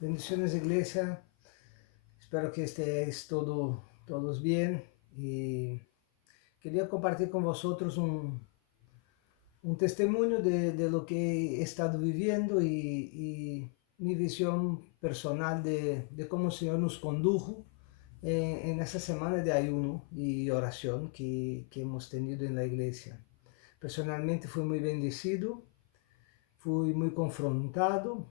Bendiciones, iglesia. Espero que estéis todos bien. Y quería compartir con vosotros un testimonio de lo que he estado viviendo y mi visión personal de cómo el Señor nos condujo en esa semana de ayuno y oración que hemos tenido en la iglesia. Personalmente fui muy bendecido, fui muy confrontado.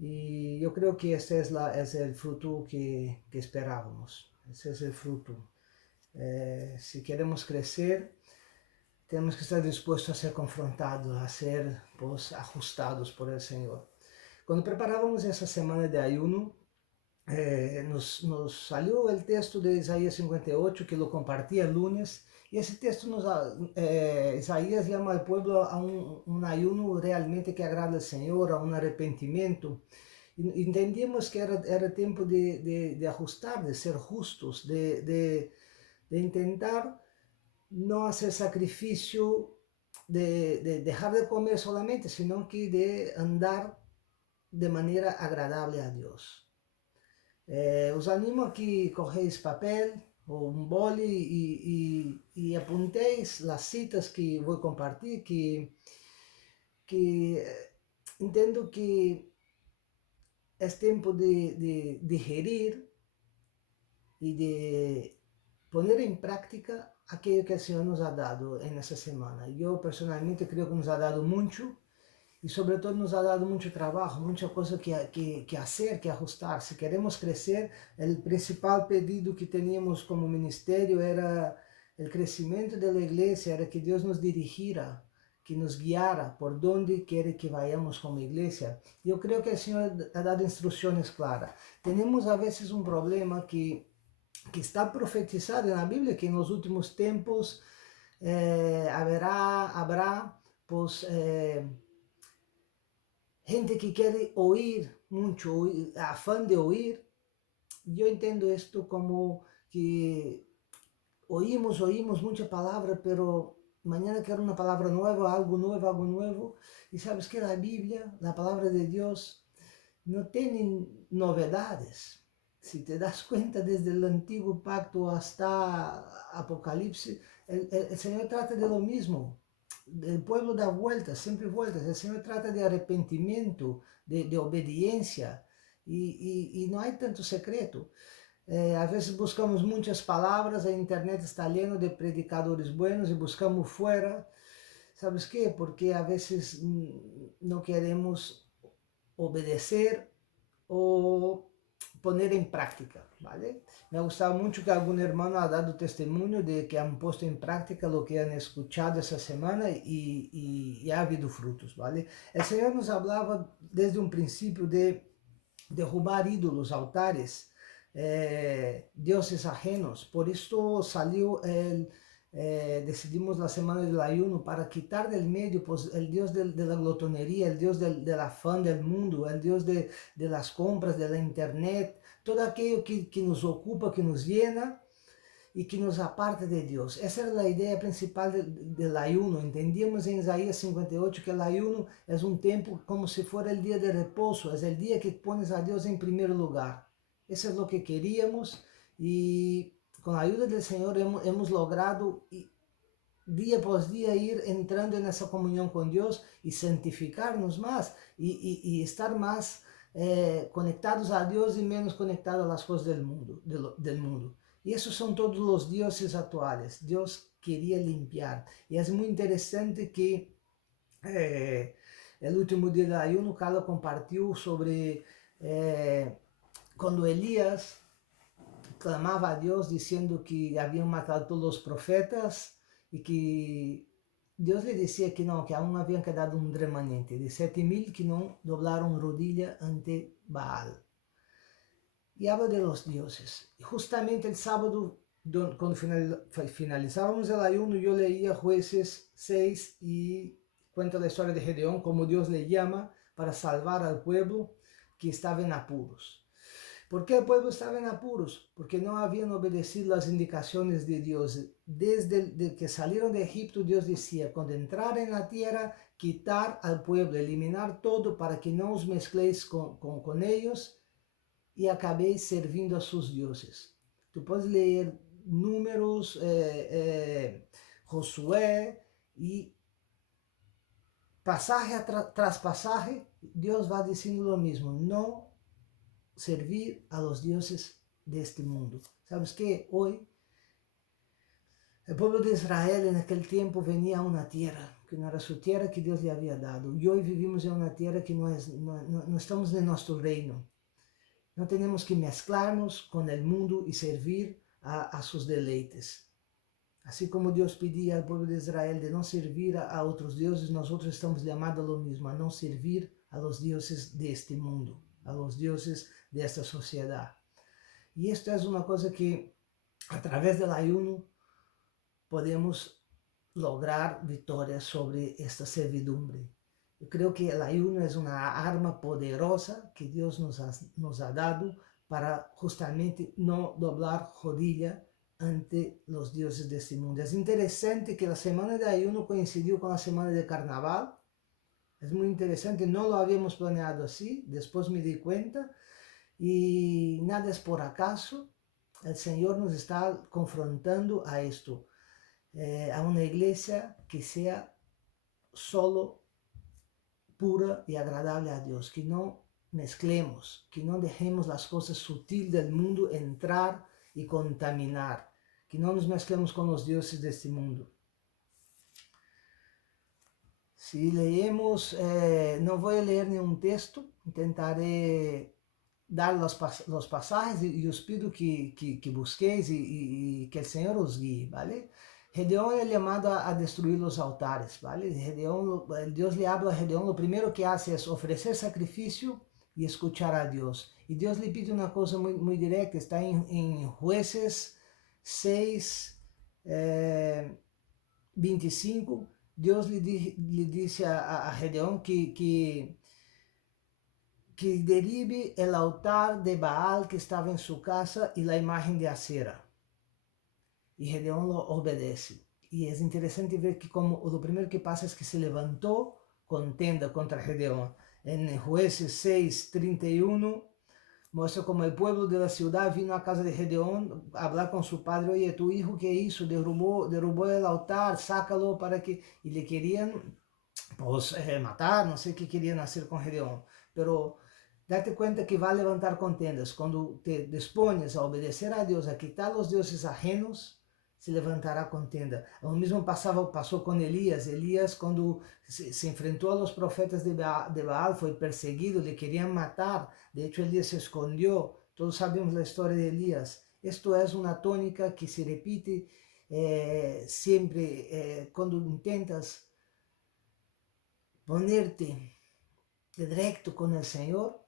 Y yo creo que ese es el fruto que esperábamos. Ese es el fruto. Si queremos crecer, tenemos que estar dispuestos a ser confrontados, a ser pues, ajustados por el Señor. Cuando preparábamos esa semana de ayuno, nos salió el texto de Isaías 58, que lo compartí el lunes, y ese texto Isaías llama al pueblo a un ayuno realmente que agrada al Señor, a un arrepentimiento. Entendíamos que era tiempo de ajustar, de ser justos, de intentar no hacer sacrificio de dejar de comer solamente, sino que de andar de manera agradable a Dios. Os animo a que cogéis papel o un boli y apuntéis las citas que voy a compartir, que entendo que es tiempo de digerir y de poner en práctica aquello que el Señor nos ha dado en esa semana. Yo personalmente creo que nos ha dado mucho y sobre todo nos ha dado mucho trabajo, mucha cosa que hacer, que ajustar. Si queremos crecer, el principal pedido que teníamos como ministerio era el crecimiento de la iglesia, era que Dios nos dirigiera, que nos guiara por donde quiere que vayamos como iglesia. Yo creo que el Señor ha dado instrucciones claras. Tenemos a veces un problema que está profetizado en la Biblia, que en los últimos tiempos habrá pues, gente que quiere oír mucho, afán de oír. Yo entiendo esto como que oímos mucha palabra, pero mañana quiero una palabra nueva, algo nuevo, algo nuevo. Y sabes que la Biblia, la palabra de Dios, no tiene novedades. Si te das cuenta, desde el antiguo pacto hasta Apocalipsis, el Señor trata de lo mismo. El pueblo da vueltas, siempre vueltas. El Señor trata de arrepentimiento, de obediencia, y no hay tanto secreto. A veces buscamos muchas palabras, a internet está lleno de predicadores buenos y buscamos fuera. ¿Sabes qué? Porque a veces no queremos obedecer o poner en práctica, ¿vale? Me ha gustado mucho que algún hermano ha dado testimonio de que han puesto en práctica lo que han escuchado esa semana y ha habido frutos, ¿vale? El Señor nos hablaba desde un principio de derrubar ídolos, altares, dioses ajenos. Por esto salió decidimos la semana del ayuno para quitar del medio pues, el Dios de la glotonería, el Dios del afán del mundo, el Dios de las compras, de la internet, todo aquello que nos ocupa, que nos llena y que nos aparta de Dios. Esa era la idea principal del ayuno. Entendíamos en Isaías 58 que el ayuno es un tiempo como si fuera el día de reposo, es el día que pones a Dios en primer lugar. Eso es lo que queríamos y con la ayuda del Señor hemos logrado día por día ir entrando en esa comunión con Dios y santificarnos más y estar más conectados a Dios y menos conectados a las cosas del mundo, del mundo. Y esos son todos los dioses actuales. Dios quería limpiar. Y es muy interesante que el último día del ayuno, Carlos compartió sobre cuando Elías clamaba a Dios diciendo que habían matado todos los profetas y que Dios le decía que no, que aún habían quedado un remanente de 7,000 que no doblaron rodilla ante Baal. Y habla de los dioses. Y justamente el sábado, cuando finalizábamos el ayuno, yo leía Jueces 6 y cuenta la historia de Gedeón, como Dios le llama para salvar al pueblo que estaba en apuros. ¿Por qué el pueblo estaba en apuros? Porque no habían obedecido las indicaciones de Dios. Desde que salieron de Egipto, Dios decía, cuando entraren en la tierra, quitar al pueblo, eliminar todo para que no os mezcléis con ellos y acabéis servindo a sus dioses. Tú puedes leer Números, Josué, y pasaje tras pasaje, Dios va diciendo lo mismo: no servir a los dioses de este mundo. ¿Sabes qué? Hoy el pueblo de Israel en aquel tiempo venía a una tierra que no era su tierra, que Dios le había dado. Y hoy vivimos en una tierra que no estamos en nuestro reino. No tenemos que mezclarnos con el mundo y servir a sus deleites. Así como Dios pedía al pueblo de Israel de no servir a otros dioses, nosotros estamos llamados a lo mismo, a no servir a los dioses de este mundo, a los dioses de esta sociedad. Y esto es una cosa que a través del ayuno podemos lograr victorias sobre esta servidumbre. Yo creo que el ayuno es una arma poderosa que Dios nos ha dado para justamente no doblar rodilla ante los dioses de este mundo. Es interesante que la semana de ayuno coincidió con la semana de carnaval. Es muy interesante, no lo habíamos planeado así, después me di cuenta y nada es por acaso. El Señor nos está confrontando a esto, a una iglesia que sea solo pura y agradable a Dios, que no mezclemos, que no dejemos las cosas sutiles del mundo entrar y contaminar, que no nos mezclemos con los dioses de este mundo. Si leemos, no voy a leer ningún texto, intentaré dar los pasajes y os pido que busquéis y que el Señor os guíe, ¿vale? Gedeón es llamado a destruir los altares, ¿vale? Dios le habla a Gedeón, lo primero que hace es ofrecer sacrificio y escuchar a Dios. Y Dios le pide una cosa muy directa, está en Jueces 6, 25, Dios le dice a Gedeón que derive el altar de Baal que estaba en su casa y la imagen de Acera. Y Gedeón lo obedece. Y es interesante ver que como lo primero que pasa es que se levantó contenda contra Gedeón. En Jueces 6:31 muestra como el pueblo de la ciudad vino a casa de Gedeón a hablar con su padre: oye, tu hijo que hizo, derrubó el altar, sácalo para que... Y le querían pues matar, no sé qué querían hacer con Gedeón. Pero date cuenta que va a levantar contendas. Cuando te dispones a obedecer a Dios, a quitar los dioses ajenos, se levantará contenda. Lo mismo pasó con Elías. Elías, cuando se enfrentó a los profetas de Baal, fue perseguido, le querían matar. De hecho, Elías se escondió. Todos sabemos la historia de Elías. Esto es una tónica que se repite siempre cuando intentas ponerte directo con el Señor,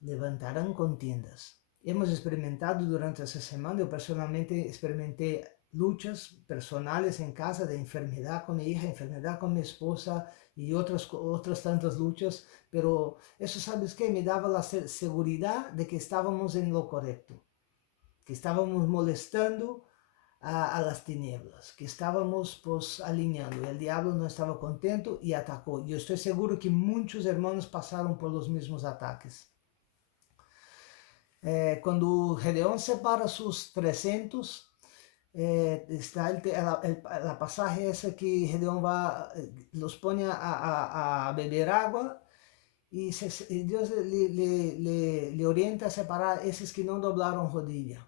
levantarán contiendas. Hemos experimentado durante esa semana, yo personalmente experimenté luchas personales en casa de enfermedad con mi hija, enfermedad con mi esposa y otras tantas luchas, pero eso, ¿sabes qué? Me daba la seguridad de que estábamos en lo correcto, que estábamos molestando a las tinieblas, que estábamos pues alineando. El diablo no estaba contento y atacó. Yo estoy seguro que muchos hermanos pasaron por los mismos ataques. Cuando Gedeón separa sus 300, está la pasaje esa que Gedeón los pone a beber agua y Dios le orienta a separar esos que no doblaron rodilla.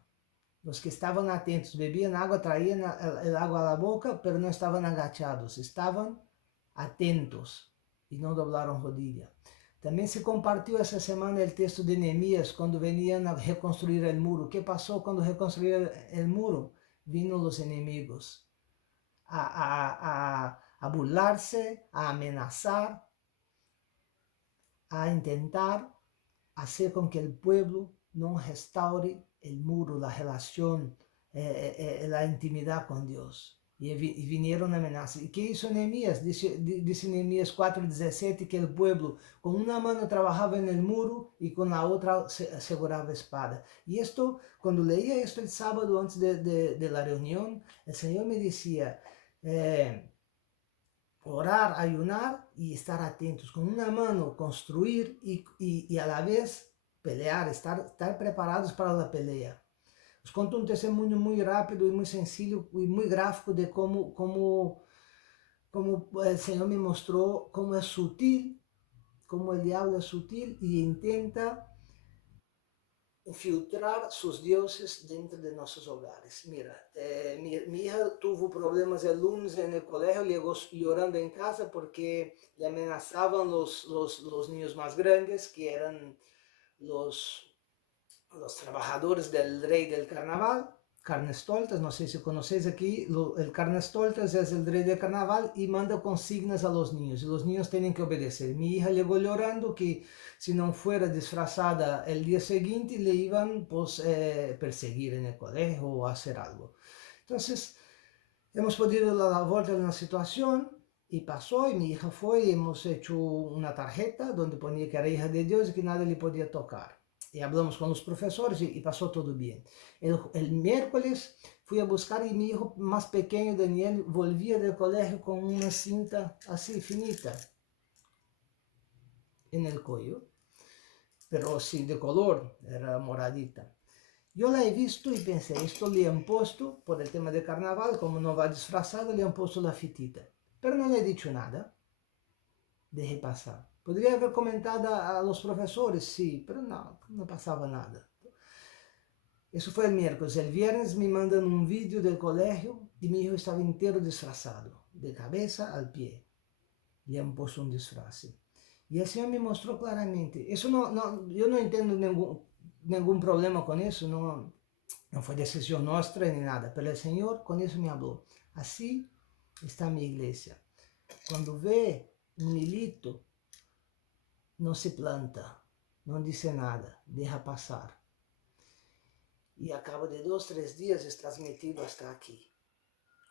Los que estaban atentos, bebían agua, traían el agua a la boca, pero no estaban agachados, estaban atentos y no doblaron rodilla. También se compartió esa semana el texto de Nehemías cuando venían a reconstruir el muro. ¿Qué pasó cuando reconstruyeron el muro? Vino los enemigos a burlarse, a amenazar, a intentar hacer con que el pueblo no restaure el muro, la relación, la intimidad con Dios. Y vinieron amenazas. ¿Y qué hizo Nehemías? Dice Nehemías 4:17 que el pueblo con una mano trabajaba en el muro y con la otra aseguraba espada. Y esto, cuando leía esto el sábado antes de la reunión, el Señor me decía, orar, ayunar y estar atentos. Con una mano construir y a la vez pelear, estar preparados para la pelea. Os conto um testemunho muito rápido e muito sencillo e muito gráfico de como o Senhor me mostrou como é sutil, como o diabo é sutil e tenta infiltrar sus dioses dentro de nuestros hogares. Mira, mi hija tuvo problemas el lunes en el colegio, llegó llorando en casa porque le amenazaban los niños más grandes, que eran los trabajadores del rey del carnaval, Carnestoltes, no sé si conocéis aquí, el Carnestoltes es el rey del carnaval y manda consignas a los niños, y los niños tienen que obedecer. Mi hija llegó llorando que si no fuera disfrazada el día siguiente le iban pues, perseguir en el colegio o hacer algo. Entonces, hemos podido dar la vuelta a la situación y pasó, y mi hija fue y hemos hecho una tarjeta donde ponía que era hija de Dios y que nada le podía tocar. Y hablamos con los profesores y pasó todo bien. El miércoles fui a buscar y mi hijo más pequeño, Daniel, volvía del colegio con una cinta así finita en el cuello, pero sí de color, era moradita. Yo la he visto y pensé, esto le han puesto, por el tema de carnaval, como no va disfrazado, le han puesto la fitita. Pero no le he dicho nada, dejé pasar. Podría haber comentado a los profesores, sí, pero no pasaba nada. Eso fue el miércoles. El viernes me mandan un vídeo del colegio y mi hijo estaba entero disfrazado, de cabeza al pie. Le han puesto un disfraz. Y el Señor me mostró claramente. Eso yo no entiendo ningún problema con eso, no fue decisión nuestra ni nada, pero el Señor con eso me habló. Así está mi iglesia. Cuando ve un hilito, no se planta, no dice nada, deja pasar. Y a cabo de 2, 3 días estás metido hasta aquí,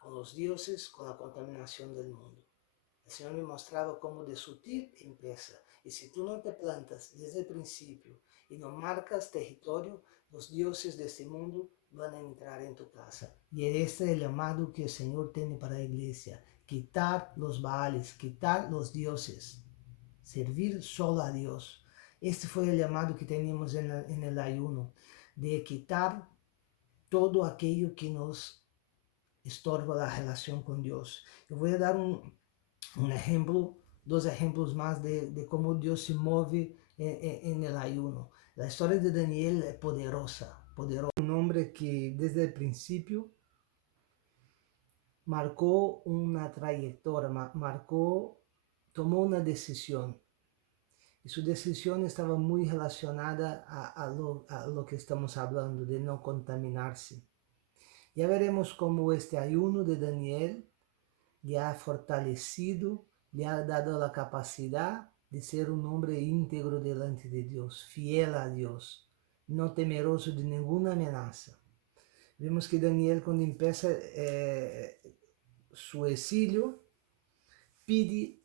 con los dioses, con la contaminación del mundo. El Señor me mostraba cómo de sutil empieza. Y si tú no te plantas desde el principio y no marcas territorio, los dioses de este mundo van a entrar en tu casa. Y este es el llamado que el Señor tiene para la iglesia. Quitar los baales, quitar los dioses. Servir solo a Dios. Este fue el llamado que teníamos en el ayuno. De quitar todo aquello que nos estorba la relación con Dios. Yo voy a dar un ejemplo, 2 ejemplos más de cómo Dios se mueve en el ayuno. La historia de Daniel es poderosa. Un hombre que desde el principio marcó una trayectoria, tomó una decisión. Y su decisión estaba muy relacionada a lo que estamos hablando, de no contaminarse. Ya veremos cómo este ayuno de Daniel le ha fortalecido, le ha dado la capacidad de ser un hombre íntegro delante de Dios, fiel a Dios, no temeroso de ninguna amenaza. Vemos que Daniel, cuando empieza su exilio, pide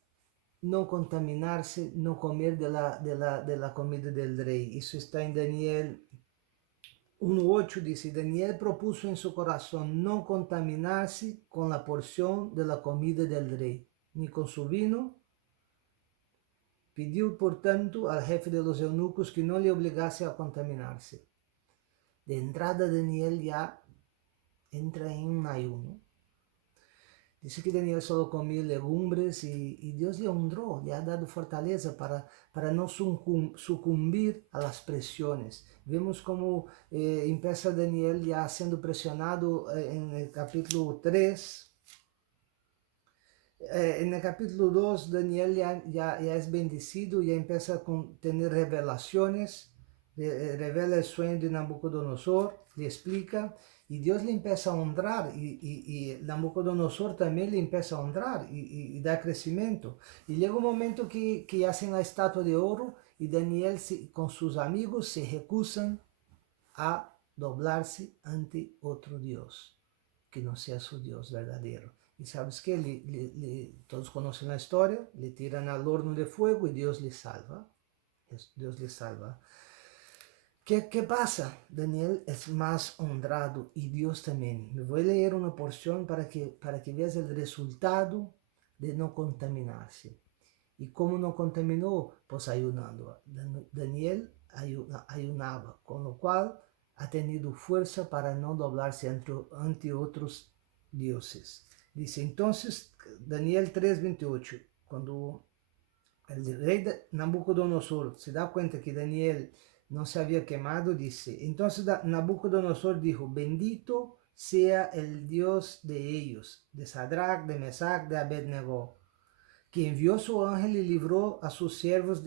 no contaminarse, no comer de la comida del rey. Eso está en Daniel 1:8, dice, Daniel propuso en su corazón no contaminarse con la porción de la comida del rey, ni con su vino. Pidió, por tanto, al jefe de los eunucos que no le obligase a contaminarse. De entrada, Daniel ya entra en un ayuno. Dice que Daniel solo comía legumbres y Dios le honró, le ha dado fortaleza para no sucumbir a las presiones. Vemos cómo empieza Daniel ya siendo presionado en el capítulo 3. En el capítulo 2, Daniel ya es bendecido, ya empieza a tener revelaciones, revela el sueño de Nabucodonosor, le explica, y Dios le empieza a honrar, y Nabucodonosor también le empieza a honrar y da crecimiento. Y llega un momento que hacen la estatua de oro, y Daniel con sus amigos se recusan a doblarse ante otro Dios, que no sea su Dios verdadero. Y sabes qué, todos conocen la historia, le tiran al horno de fuego y Dios le salva. Dios le salva. ¿Qué pasa? Daniel es más honrado y Dios también. Me voy a leer una porción para que veas el resultado de no contaminarse. ¿Y cómo no contaminó? Pues ayunando. Daniel ayunaba, con lo cual ha tenido fuerza para no doblarse ante otros dioses. Dice entonces Daniel 3:28, cuando el rey Nabucodonosor se da cuenta que Daniel no se había quemado, dice, entonces Nabucodonosor dijo, bendito sea el Dios de ellos, de Sadrach, de Mesach, de Abednego, que envió su ángel y libró a sus siervos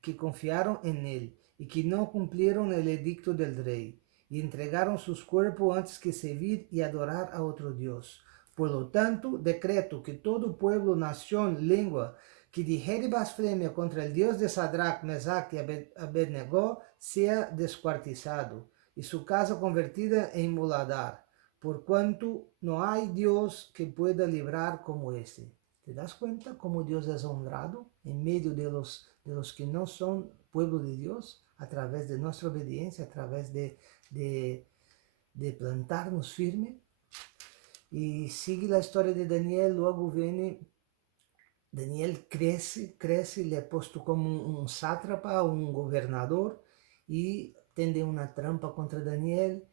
que confiaron en él y que no cumplieron el edicto del rey y entregaron sus cuerpos antes que servir y adorar a otro Dios. Por lo tanto, decreto que todo pueblo, nación, lengua que dijere blasfemia contra el Dios de Sadrach, Mesach y Abednego sea descuartizado y su casa convertida en muladar, por cuanto no hay Dios que pueda librar como este. ¿Te das cuenta cómo Dios es honrado en medio de los que no son pueblo de Dios? A través de nuestra obediencia, a través de, de plantarnos firme. Y sigue la historia de Daniel, luego viene, Daniel crece, le ha puesto como un sátrapa, un gobernador, y tende una trampa contra Daniel,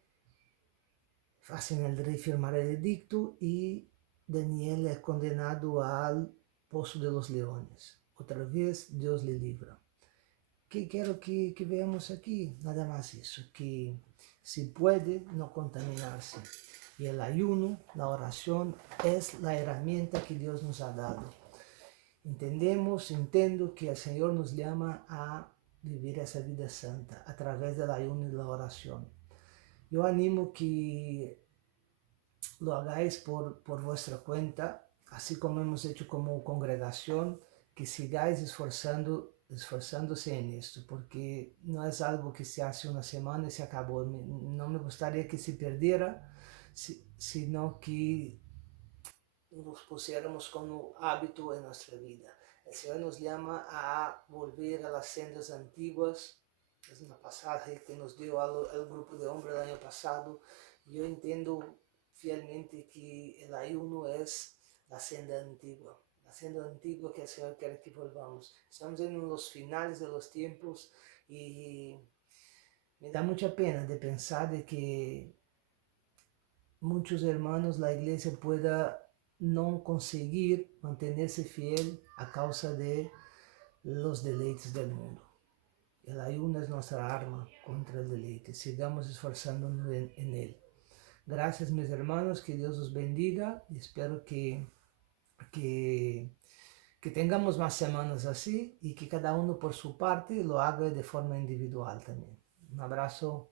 hacen el rey firmar el edicto y Daniel es condenado al pozo de los leones. Otra vez Dios le libra. ¿Qué quiero que veamos aquí? Nada más eso, que si puede no contaminarse. Y el ayuno, la oración, es la herramienta que Dios nos ha dado. Entiendo que el Señor nos llama a vivir esa vida santa a través del ayuno y la oración. Yo animo que lo hagáis por vuestra cuenta, así como hemos hecho como congregación, que sigáis esforzándose en esto, porque no es algo que se hace una semana y se acabó. No me gustaría que se perdiera, sino que nos pusiéramos como hábito en nuestra vida. El Señor nos llama a volver a las sendas antiguas. Es una pasaje que nos dio el grupo de hombres el año pasado. Yo entiendo fielmente que el ayuno es la senda antigua que el Señor quiere que volvamos. Estamos en los finales de los tiempos y me da mucha pena de pensar de que muchos hermanos, la iglesia pueda no conseguir mantenerse fiel a causa de los deleites del mundo. El ayuno es nuestra arma contra el deleite. Sigamos esforzándonos en él. Gracias mis hermanos, que Dios os bendiga y espero que tengamos más semanas así y que cada uno por su parte lo haga de forma individual también. Un abrazo.